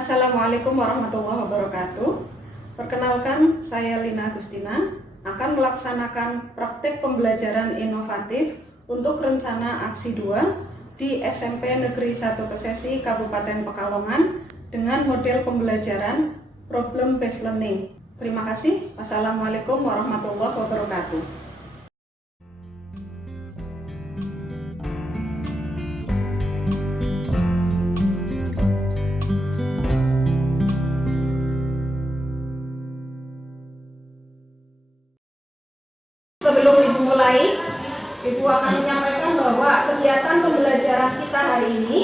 Assalamualaikum warahmatullahi wabarakatuh. Perkenalkan, saya Lina Agustina akan melaksanakan praktek pembelajaran inovatif untuk rencana aksi 2 di SMP Negeri 1 Kesesi Kabupaten Pekalongan dengan model pembelajaran Problem Based Learning. Terima kasih. Wassalamualaikum warahmatullahi wabarakatuh. Sebelum Ibu mulai, Ibu akan menyampaikan bahwa kegiatan pembelajaran kita hari ini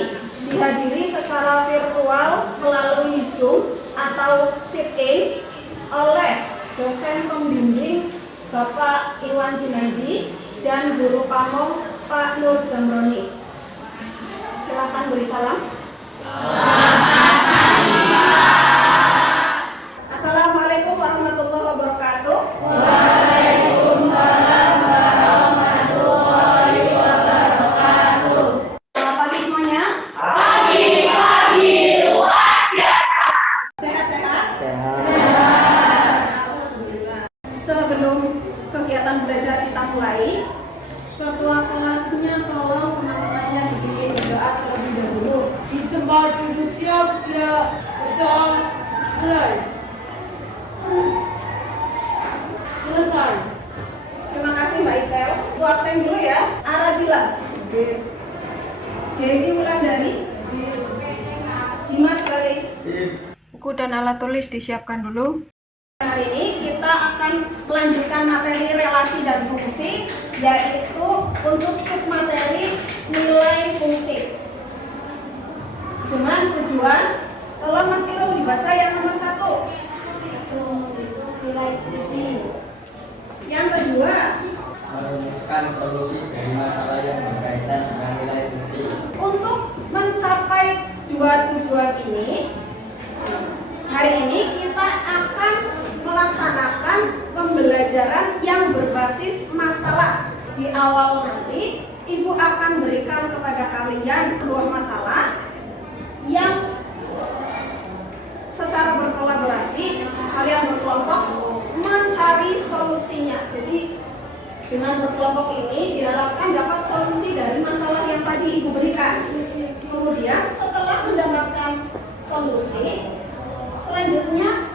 dihadiri secara virtual melalui Zoom atau sit-in oleh dosen pembimbing Bapak Iwan Junaidi dan guru pamong Pak Nur Zamroni. Silakan beri salam. Assalamualaikum warahmatullahi wabarakatuh. Sebelum kegiatan belajar kita mulai, ketua kelasnya tolong teman-temannya dibimbing berdoa terlebih dahulu. Di tempat duduk siap, tidak soal mulai. Selesai. Terima kasih Mbak Isel. Bu absen dulu ya. Arazila. Dewi Wulandari. Dimas Gali. Buku dan alat tulis disiapkan dulu. Hari ini kita akan melanjutkan materi relasi dan fungsi, yaitu untuk submateri nilai fungsi. Dengan tujuan, tolong Mas Irul dibaca yang nomor 1. Nilai fungsi. Yang kedua, merumuskan solusi dari masalah yang berkaitan dengan nilai fungsi. untuk mencapai dua tujuan ini, hari ini kita akan melaksanakan pembelajaran yang berbasis masalah. Di awal nanti, Ibu akan berikan kepada kalian sebuah masalah yang secara berkolaborasi, kalian berkelompok mencari solusinya. Jadi dengan berkelompok ini diharapkan dapat solusi dari masalah yang tadi Ibu berikan. Kemudian setelah mendapatkan solusi, selanjutnya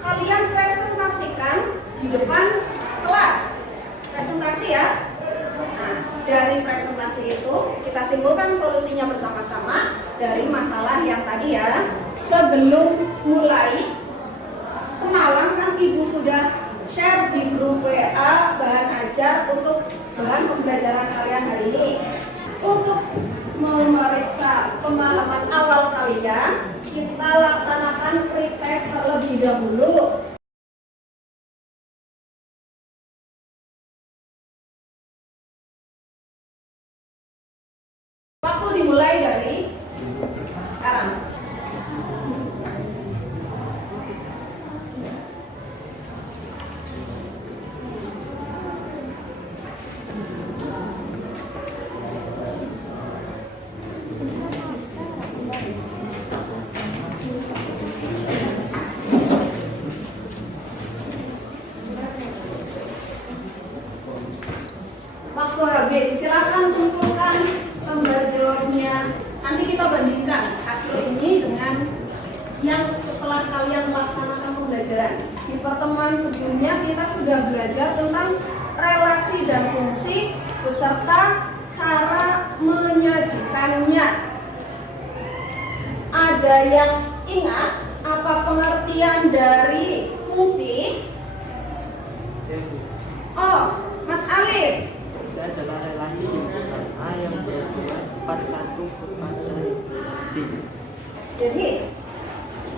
kalian presentasikan di depan kelas. Presentasi ya. Nah, dari presentasi itu kita simpulkan solusinya bersama-sama dari masalah yang tadi ya. Sebelum mulai, semalam kan Ibu sudah share di grup WA bahan ajar untuk bahan pembelajaran kalian hari ini. Untuk memeriksa pemahaman awal kalian, kita laksanakan pretest terlebih dahulu. Waktu dimulai dari sekarang. Waktu habis, silakan kumpulkan lembar jawabnya. Nanti kita bandingkan hasil ini dengan yang setelah kalian melaksanakan pembelajaran. Di pertemuan sebelumnya kita sudah belajar tentang relasi dan fungsi beserta cara menyajikannya. Ada yang ingat apa pengertian dari fungsi? Oh, Mas Alif. Fungsi adalah relasi inputan A yang berhubungan pada satu kepada D. Jadi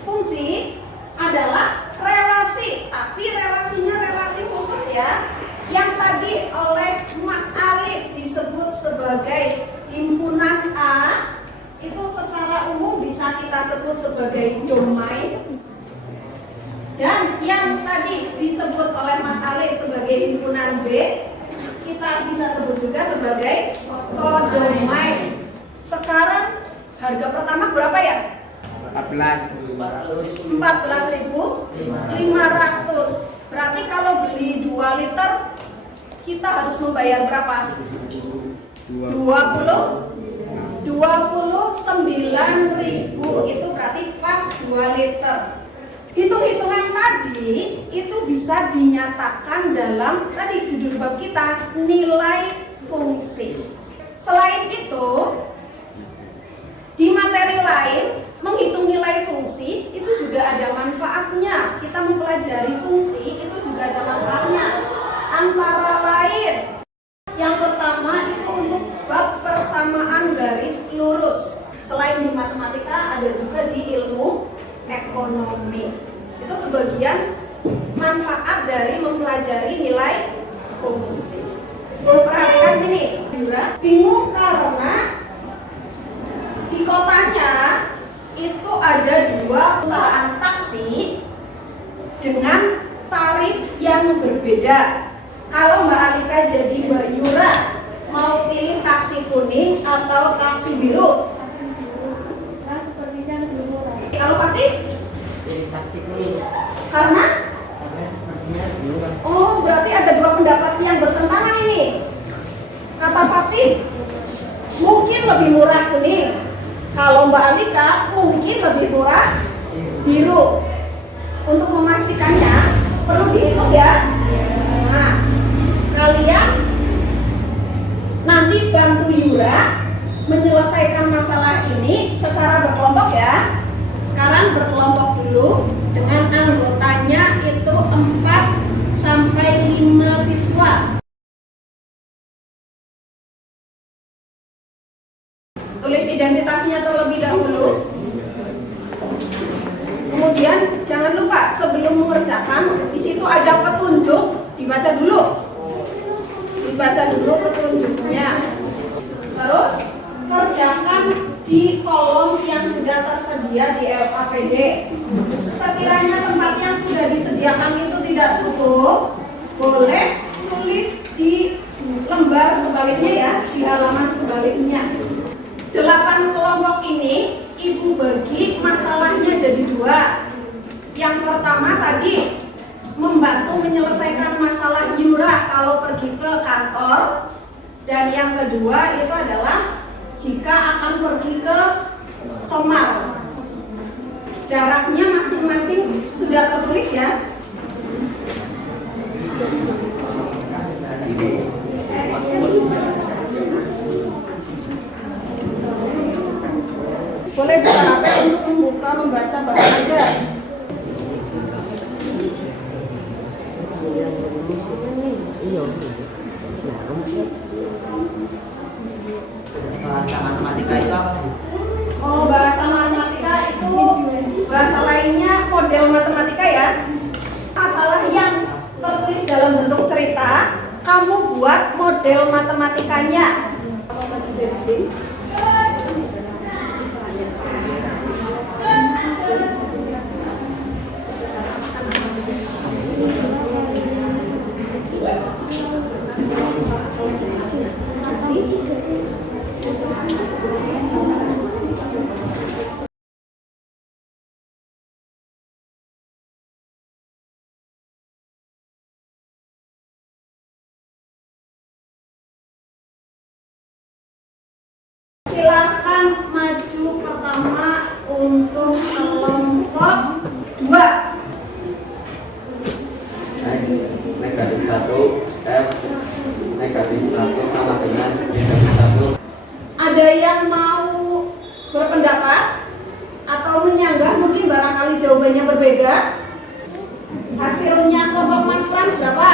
fungsi adalah relasi, tapi relasinya relasi khusus ya. Yang tadi oleh Mas Alif disebut sebagai himpunan A, itu secara umum bisa kita sebut sebagai domain. Dan yang tadi disebut oleh Mas Alif sebagai himpunan B, kita bisa sebut juga sebagai kodomain. Sekarang harga pertama berapa ya? 14.500. Berarti kalau beli 2 liter kita harus membayar berapa? 29.000. Itu berarti pas 2 liter. Hitung-hitungan tadi itu bisa dinyatakan dalam tadi judul bab kita, nilai fungsi. Selain itu, di materi lain menghitung nilai fungsi itu juga ada manfaatnya. Kita mempelajari fungsi itu juga ada manfaatnya. Antara lain, yang pertama itu untuk bab persamaan garis lurus. Selain di matematika ada juga di ilmu ekonomi. Itu sebagian manfaat dari mempelajari nilai fungsi. Perhatikan sini, bingung karena di kotanya itu ada 2 perusahaan taksi dengan tarif yang berbeda. Kalau Mbak Alika jadi Mbak Yura, mau pilih taksi kuning atau taksi biru? Kalau Fatih? Pilih taksi kuning. Karena? Karena sepertinya murah. Oh, berarti ada 2 pendapat yang bertentangan ini. Kata Fatih, mungkin lebih murah kuning. Kalau Mbak Alika, mungkin lebih murah biru. Untuk memastikannya, perlu dihitung ya. Nah, kalian nanti bantu Yura menyelesaikan masalah ini secara berkelompok ya. Sekarang berkelompok dulu dengan anggotanya itu 4 sampai 5 siswa. Tulis identitasnya terlebih dahulu. Kemudian jangan lupa sebelum mengerjakan di situ ada petunjuk, dibaca dulu. Dibaca dulu petunjuknya. Terus kerjakan di kolom yang sudah tersedia di LKPD. Sekiranya tempat yang sudah disediakan itu tidak cukup, boleh tulis di lembar sebaliknya ya, di halaman sebaliknya. 8 kelompok ini Ibu bagi masalahnya jadi 2. Yang pertama tadi membantu menyelesaikan masalah Yura kalau pergi ke kantor. Dan yang kedua itu adalah jika akan pergi ke Comar. Jaraknya masing-masing sudah tertulis ya. Boleh buka HP untuk membuka, membaca bareng aja. Bahasa matematika itu apa? Oh, bahasa matematika itu bahasa lainnya model matematika ya. Masalah yang tertulis dalam bentuk cerita, kamu buat model matematikanya. Silakan maju pertama untuk kelompok 2. Negatif 1 F negatif 1 sama dengan negatif 1. Ada yang mau berpendapat atau menyanggah, mungkin barangkali jawabannya berbeda. Hasilnya kelompok Mas Frans berapa?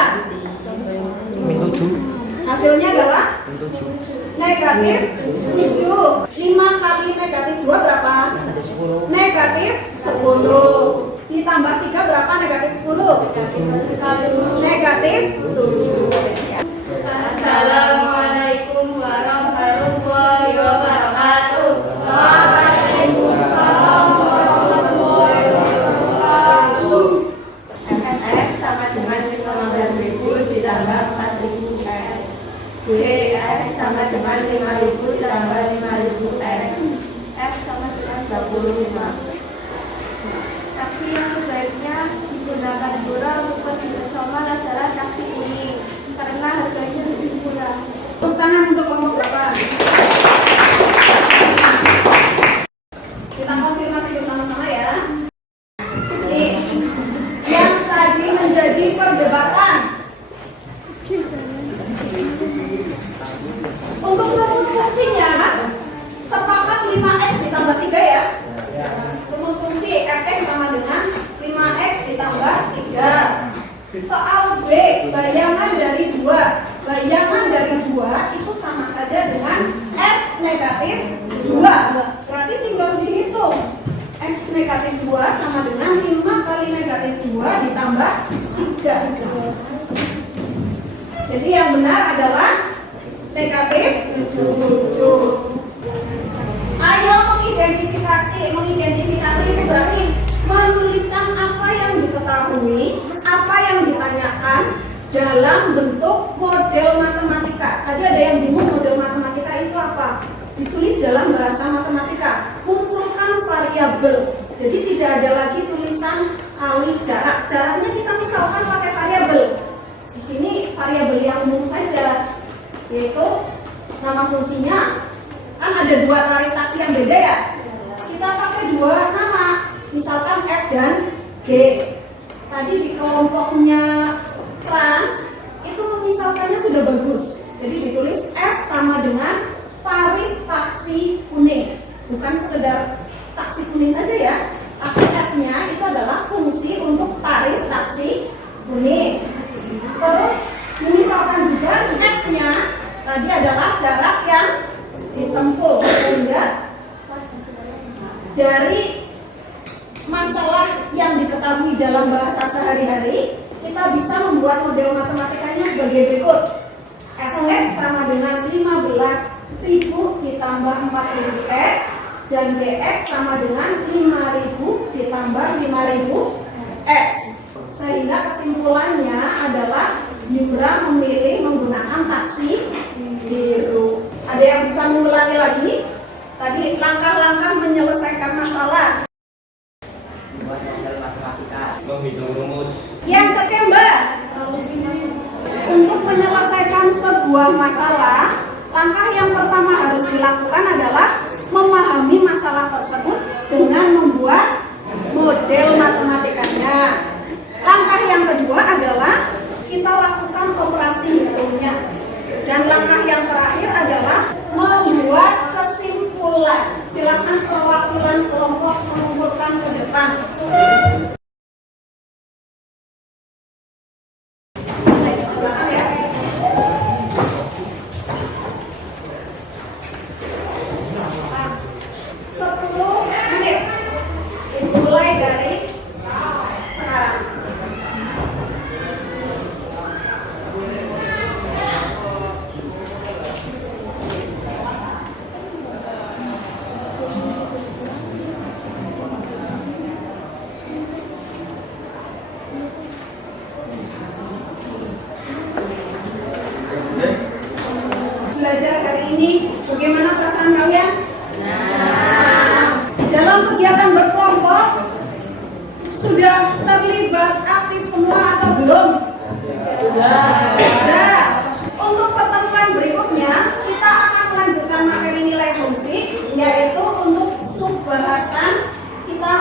Hasilnya adalah negatif 7. 5 kali negatif 2 berapa? Negatif 10. Ditambah 3 berapa negatif 10? Negatif 7. Assalamualaikum warahmatullahi wabarakatuh. Waalaikumsalam warahmatullahi wabarakatuh. S sama dengan 15.000 ditambah 4.000 S. S sama dengan 5.000 tambah 5.000 F. F sama dengan 25. Taksi yang sebaiknya digunakan murah untuk internasional adalah taksi kuning karena harganya lebih murah. Tepuk tangan untuk kelompok 8. Kita konfirmasi bersama-sama ya. Nih, yang tadi menjadi perdebatan. Untuk rumus fungsinya, sepakat 5x ditambah 3 ya. Rumus fungsi fx sama dengan 5x ditambah 3. Soal B, bayangan dari 2. Bayangan dari 2 itu sama saja dengan f negatif 2. Berarti tinggal dihitung. F negatif 2 sama dengan 5 kali negatif 2 ditambah 3. Jadi yang benar adalah negatif 7. Ayo mengidentifikasi itu berarti menuliskan apa yang diketahui, apa yang ditanyakan dalam bentuk model matematika. Tadi ada yang bingung model matematika itu apa? Ditulis dalam bahasa matematika. Munculkan variabel. Jadi tidak ada lagi tulisan kali jarak. Jaraknya kita misalkan pakai variabel. Di sini variabel yang umum saja, yaitu nama fungsinya. Kan ada 2 tarif taksi yang beda ya. Kita pakai 2 nama, misalkan F dan G. Tadi di kelompoknya trans itu memisalkannya sudah bagus. Jadi ditulis F sama dengan tarif taksi kuning, bukan sekedar taksi kuning saja ya. Tapi F-nya itu adalah fungsi untuk tarif taksi kuning. Terus memisalkan juga X-nya tadi adalah jarak yang ditempuh, sehingga dari masalah yang diketahui dalam bahasa sehari-hari kita bisa membuat model matematikanya sebagai berikut. Fx sama dengan 15.000 ditambah 4.000x dan Gx sama dengan 5.000 ditambah 5.000x. Sehingga kesimpulannya adalah Yura memilih menggunakan taksi biru. Ada yang bisa mengulangi lagi? Tadi langkah-langkah menyelesaikan masalah. Buat model matematika. Menghitung rumus. Yang ketiga, untuk menyelesaikan sebuah masalah, langkah yang pertama harus dilakukan adalah memahami masalah tersebut dengan membuat model matematikanya. Langkah yang kedua adalah kita lakukan operasi hitungnya. Dan langkah yang terakhir adalah membuat kesimpulan. Silakan perwakilan kelompok mengumpulkan ke depan. Belajar hari ini, bagaimana perasaan kalian? Dalam kegiatan berkelompok sudah terlibat aktif semua atau belum? Sudah. Untuk pertemuan berikutnya kita akan melanjutkan materi nilai fungsi, yaitu untuk subbahasan kita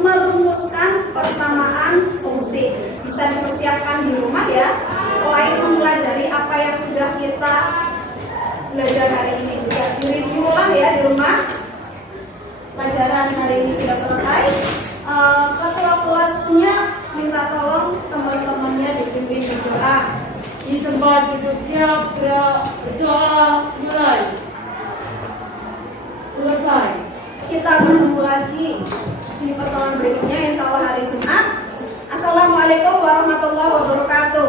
merumuskan persamaan fungsi. Bisa dipersiapkan di rumah ya. Selain mempelajari apa yang sudah kita belajar hari ini, juga direview ulang ya di rumah. Pelajaran hari ini sudah selesai. Ketua kelasnya minta tolong teman-temannya dipimpin berdoa. Di tempat duduk siap, berdoa mulai. Selesai. Kita bertemu lagi di pertemuan berikutnya insya Allah hari Jumat. Assalamualaikum warahmatullahi wabarakatuh.